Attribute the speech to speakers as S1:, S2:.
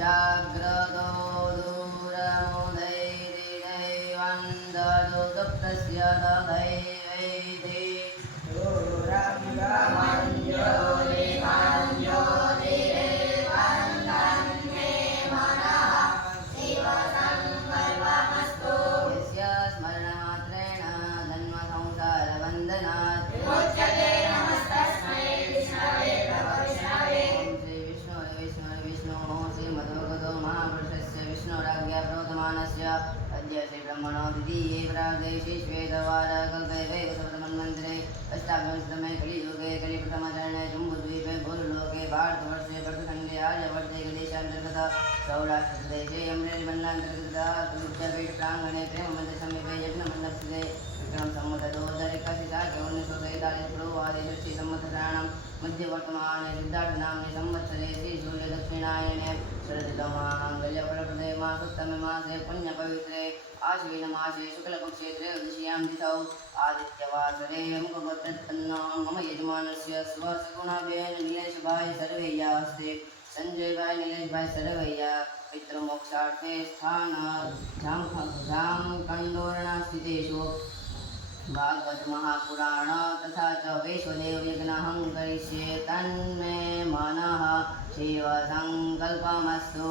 S1: जाग्रतो दूरमुदैरिदैवन्दो दुःखस्य विष्णुराज्ञा प्रवर्तमानस्य अद्य श्रीब्रह्मणो द्वितीये प्राग्दे श्रीश्वेतवारकल्पे वसवतमन्वन्तरे अष्टाविंशतमे कलियुगे कलिप्रथमचरणे जम्बुद्वीपे भूर्लोके भारतवर्षे भट्टखण्डे आर्यवर्ते गदेशान्तर्गत सौराष्ट्रदेशे यम्रेलिमण्डलान्तर्गत तुलुप्यपीठप्राङ्गणे प्रेममन्दिरसमीपे यज्ञमण्डपस्थिते विक्रम सम्मतदोदरिकशिशाके उन्नीस सौ पूर्ववादे षष्ठी संवत्सराणां मध्यवर्तमाने सिद्धार्थनाम्नि संवत्सरे श्रीसूर्यदक्षिणायने शरदितमाङ्गल्यफलप्रदे मासोत्तमे मासे पुण्यपवित्रे आश्विनमासे शुक्लपक्षे त्रयोदश्यां तिथौ आदित्यवासरे मुखगोत्रोत्पन्नो मम यजमानस्य स्वसगुणाभ्येन नीलेशभाई सर्वैयास्ते संजयभाई नीलेशभाई सर्वैया पितृमोक्षार्थे स्थान भागवत महापुराण तथा च वैश्वदेवयज्ञः करिष्ये तन्मे मनः शिवसङ्कल्पमस्तु।